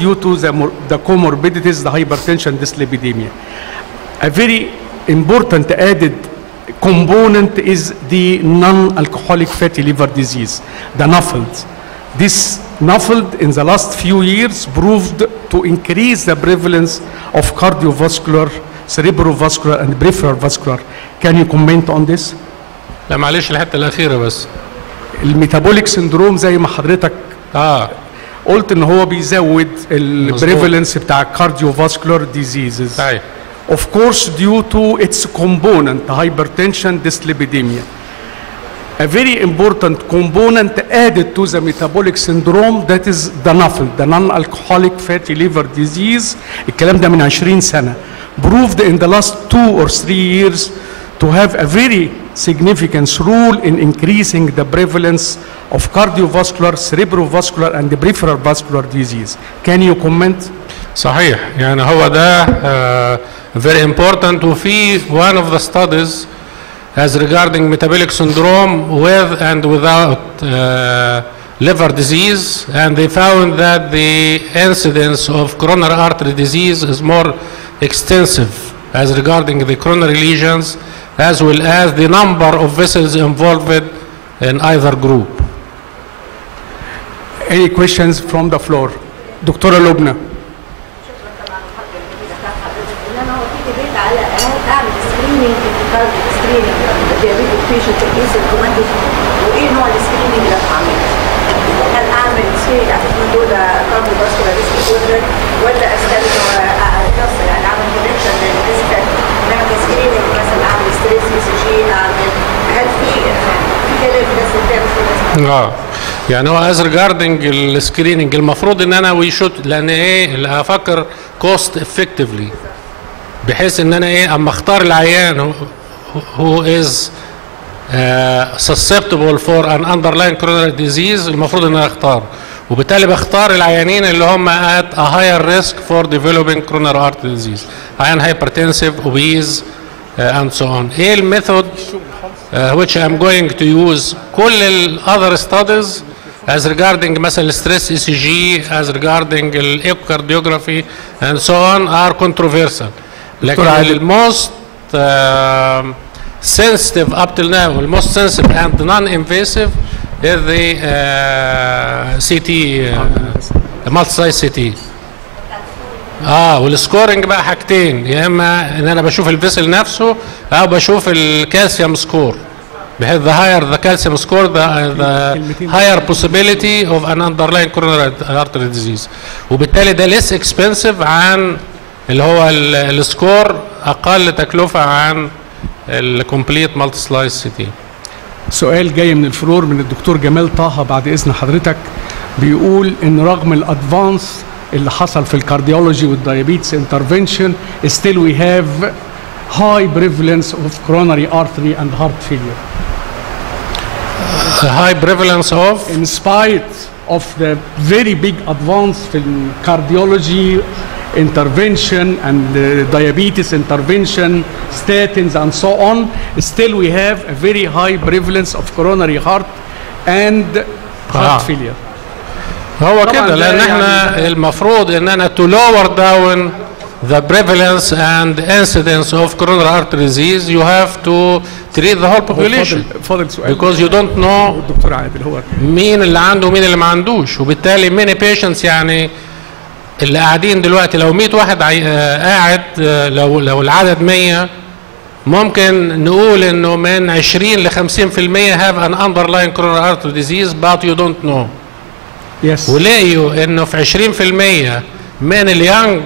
due to the comorbidities, the hypertension, dyslipidemia. A very important added component is the non-alcoholic fatty liver disease, the NAFLD. This NAFLD in the last few years proved to increase the prevalence of cardiovascular, cerebrovascular and peripheral vascular. Can you comment on this? لا معلش الحته الاخيره بس. الميتابوليك سندروم زي ما حضرتك قلت ان هو بيزود البريفالنس بتاع cardiovascular diseases. صحيح. Of course, due to its component, hypertension, dyslipidemia. A very important component added to the metabolic syndrome, that is the NAFLD, the non-alcoholic fatty liver disease. الكلام ده من 20 سنة. Proved in the last 2 or 3 years to have a very significant role in increasing the prevalence of cardiovascular, cerebrovascular and peripheral vascular disease. Can you comment? صحيح، يعني هو ده very important. وفي one of the studies as regarding metabolic syndrome with and without liver disease, and they found that the incidence of coronary artery disease is more extensive as regarding the coronary lesions, as well as the number of vessels involved in either group. Any questions from the floor? دكتورة لبنى. وايه نوع السكريننج اللي هعمله؟ هل اعمل سكريننج اعتقد من دول كارديوفاسكولار ريسك ولا استخدم نفسه، يعني اعمل كونكشن للريسك، نعمل سكريننج مثلا اعمل ستريس ECG، اعمل هل في كلام الناس اللي بتعمل يعني هو از ريجاردنج السكريننج المفروض ان انا وي شوت، لان ايه اللي هفكر كوست افكتفلي، بحيث ان انا ايه اما اختار العيان هو از susceptible for an underlying coronary disease المفروض ان انا اختار، وبالتالي بختار العيانين اللي هم at a higher risk for developing coronary artery disease، عيان hypertensive, obese and so on. ايه الميثود which I'm going to use؟ كل ال other studies as regarding مثلا stress ECG, as regarding echocardiography and so on are controversial. لكن الموست sensitive up till now, the most sensitive and non-invasive is the CT, multi-size CT. والسكورنج بقى حاجتين، يا اما ان انا بشوف الفيسل نفسه او بشوف الكالسيوم سكور، بحيث the higher the calcium score the higher possibility of an underlying coronary artery disease. وبالتالي ده less expensive عن اللي هو السكور، اقل تكلفه عن الكومبليت مالتي سلايس سي تي. سؤال جاي من الفلور من الدكتور جمال طه بعد اذن حضرتك، بيقول ان رغم الادفانس اللي حصل في الكارديولوجي والدايابيتس انترفنشن still we have high prevalence of coronary artery and heart failure. High prevalence of? In spite of the very big advance في الكارديولوجي intervention and diabetes intervention, statins and so on, still we have a very high prevalence of coronary heart and heart failure. هو كده، لان احنا المفروض ان انا to lower down the prevalence and incidence of coronary artery disease you have to treat the whole population because you don't know مين اللي عنده ومين اللي ما عندوش، وبالتالي many patients يعني اللي قاعدين دلوقتي لو 100 واحد قاعد، لو العدد 100 ممكن نقول انه من 20 ل 50% have an underlying coronary artery disease but you don't know. Yes. ولقيوا انه في 20% من اليونج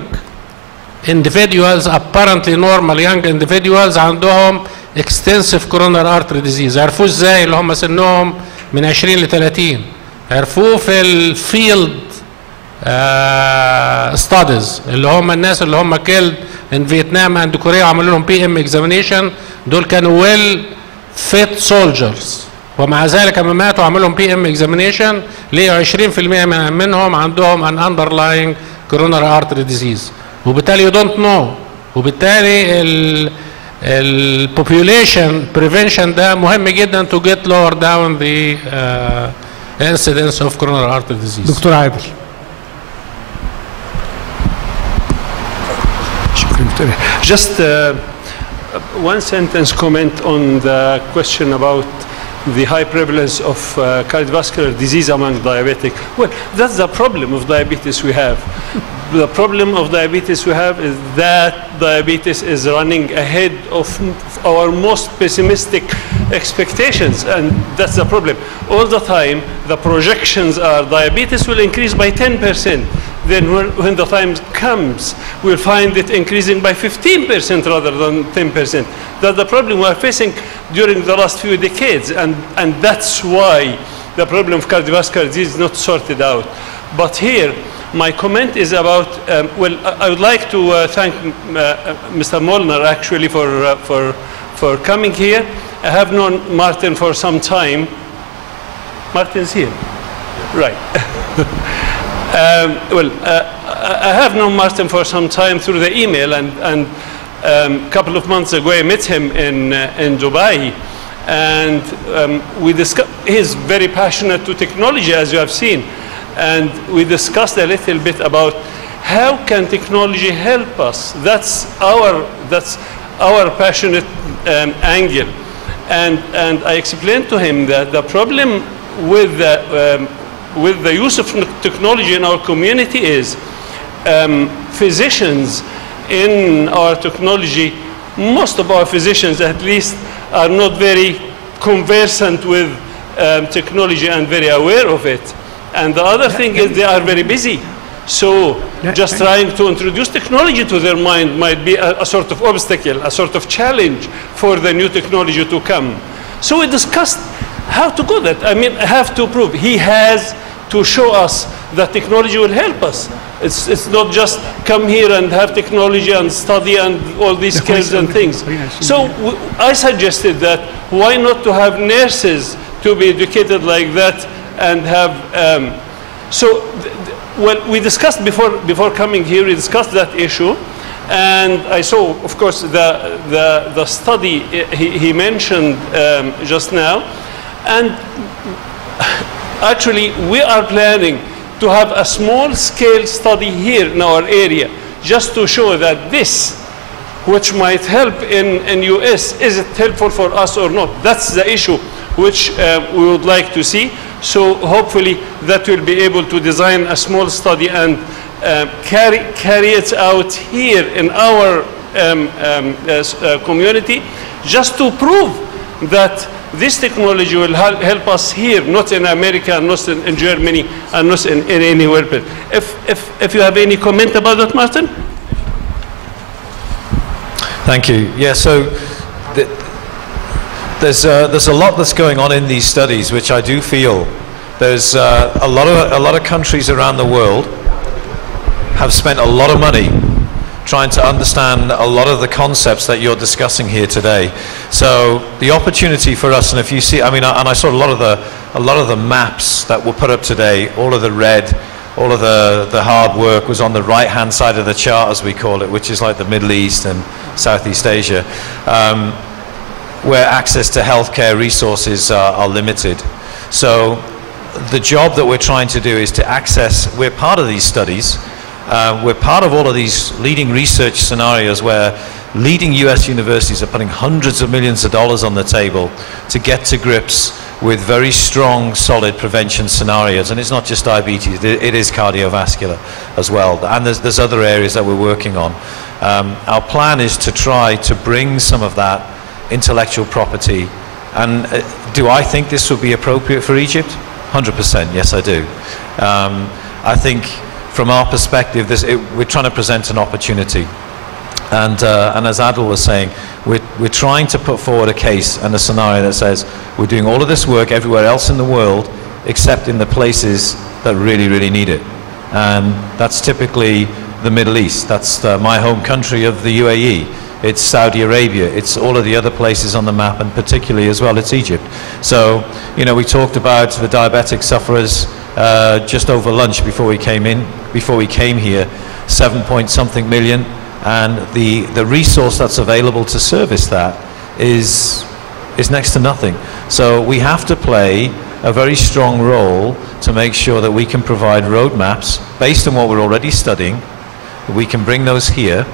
individuals apparently normal young individuals عندهم extensive coronary artery disease. عرفوه ازاي؟ اللي هم سنهم من 20 ل 30. عرفوه في الفيلد studies اللي هم الناس اللي هم killed in فيتنام اند كوريا وعملوا لهم PM examination، دول كانوا well fit soldiers، ومع ذلك لما ماتوا عملوا لهم PM examination لقوا 20% منهم عندهم an underlying coronary artery disease، وبالتالي you don't know، وبالتالي ال population prevention ده مهم جدا to get lower down the incidence of coronary artery disease. دكتور عادل. Just one sentence comment on the question about the high prevalence of cardiovascular disease among diabetic. Well, that's the problem of diabetes we have. The problem of diabetes we have is that diabetes is running ahead of our most pessimistic expectations, and that's the problem. All the time, the projections are diabetes will increase by 10%. Then when the time comes, we'll find it increasing by 15% rather than 10%. That's the problem we're facing during the last few decades, and that's why the problem of cardiovascular disease is not sorted out. But here, my comment is about, well, I would like to thank Mr. Molnar actually for coming here. I have known Martin for some time. Martin's here, right. I have known Martin for some time through the email, and a couple of months ago I met him in Dubai, and we discussed. He's very passionate to technology, as you have seen, and we discussed a little bit about how can technology help us. That's our passionate angle, and I explained to him that the problem with the use of technology in our community is physicians in our technology, most of our physicians at least, are not very conversant with technology and very aware of it. And the other thing is they are very busy. So just trying to introduce technology to their mind might be a sort of obstacle, a sort of challenge for the new technology to come. So we discussed how to do that. I mean, I have to prove. He has to show us that technology will help us. It's not just come here and have technology and study and all these skills and things. So I suggested that why not to have nurses to be educated like that and have, well, we discussed before coming here, we discussed that issue, and I saw, of course, the study he mentioned just now, and actually we are planning to have a small-scale study here in our area, just to show that this, which might help in US, is it helpful for us or not? That's the issue which we would like to see. So hopefully that will be able to design a small study and carry it out here in our community, just to prove that this technology will help us here, not in America, not in Germany, and not in anywhere else. If you have any comment about that, Martin? Thank you. Yeah, so there's a lot that's going on in these studies, which I do feel there's a lot of countries around the world have spent a lot of money trying to understand a lot of the concepts that you're discussing here today. So the opportunity for us, and if you see, I mean, and I saw a lot of the maps that were put up today, all of the red, all of the hard work was on the right-hand side of the chart, as we call it, which is like the Middle East and Southeast Asia, where access to healthcare resources are limited. So the job that we're trying to do is to access, we're part of these studies, we're part of all of these leading research scenarios where leading US universities are putting hundreds of millions of dollars on the table to get to grips with very strong, solid prevention scenarios. And it's not just diabetes, it is cardiovascular as well. And there's other areas that we're working on. Our plan is to try to bring some of that intellectual property. And do I think this would be appropriate for Egypt? 100%, yes I do. I think from our perspective, we're trying to present an opportunity. And as Adil was saying, we're trying to put forward a case and a scenario that says we're doing all of this work everywhere else in the world except in the places that really, really need it. And that's typically the Middle East. That's my home country of the UAE. It's Saudi Arabia. It's all of the other places on the map, and particularly as well, it's Egypt. So, you know, we talked about the diabetic sufferers just over lunch before we came here, 7-point-something million. And the resource that's available to service that is next to nothing. So we have to play a very strong role to make sure that we can provide roadmaps based on what we're already studying. We can bring those here,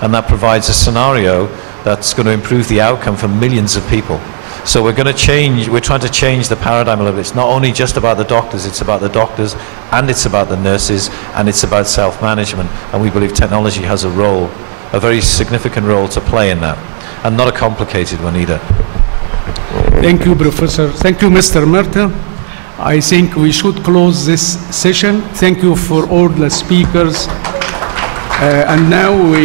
and that provides a scenario that's going to improve the outcome for millions of people. So we're trying to change the paradigm a little bit. It's not only just about the doctors, it's about the doctors, and it's about the nurses, and it's about self-management, and we believe technology has a role, a very significant role to play in that, and not a complicated one either. Thank you, Professor. Thank you, Mr. Merta. I think we should close this session. Thank you for all the speakers. And now we